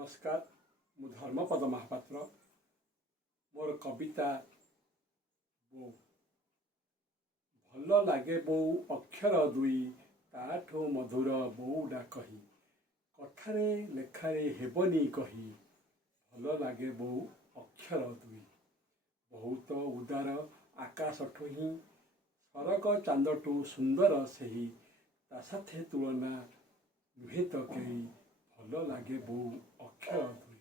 नमस्कार मु धर्मपद महापात्र मोर कविता बो भल लागे बो अक्षर दुई ताठो मधुर बो डाकही कथारे लेखारे हेबनी कही भल लागे बो अक्षर दुई बहुत उदार आकाशठू ही सरग चांदटू सुंदर सेही ता साथे तुलना नुहे तो कई भल लागे बो अक्षर दुई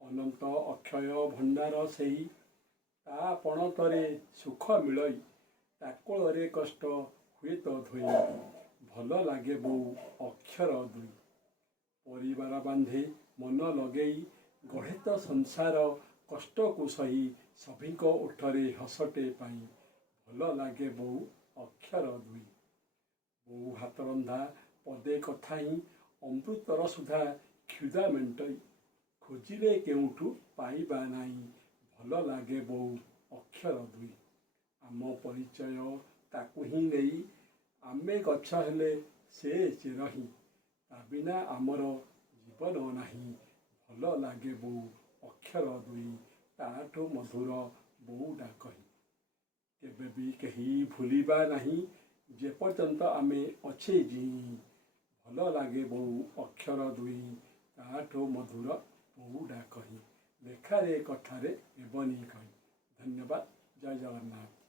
अनंत अक्षय भंडार सेही ता पणतरे सुख मिलई ताकोଳରେ कष्ट हुए तो धोई भल लागे बो अक्षर दुई परिवार बांधे मन लगेई गढ़े तो संसार कष्ट को सही सभी ओठरे हसटे पाई भल लागे बो अक्षर दुई बो हाथ रंधा पदे कथा ही अमृतर सुधा क्षुदा मेंटई खोजिले केउठू पाइबा नाई भल लागे बो अक्षर दुई आम परिचय ताकू ही नहीं आमे गछ हेले से चेरही ता बिना आमर जीवन नाही भल लागे बो अक्षर दुई ताठो मधुर बो डाकही केबे भी कहीं भूलिबा नहीं जे पर्यंत आमे अच्छे जी भल लागे बो अक्षर दुई ताठो मधुर बो डाकही लेखारे कथारे एबनी कही। धन्यवाद। जय जगन्नाथ।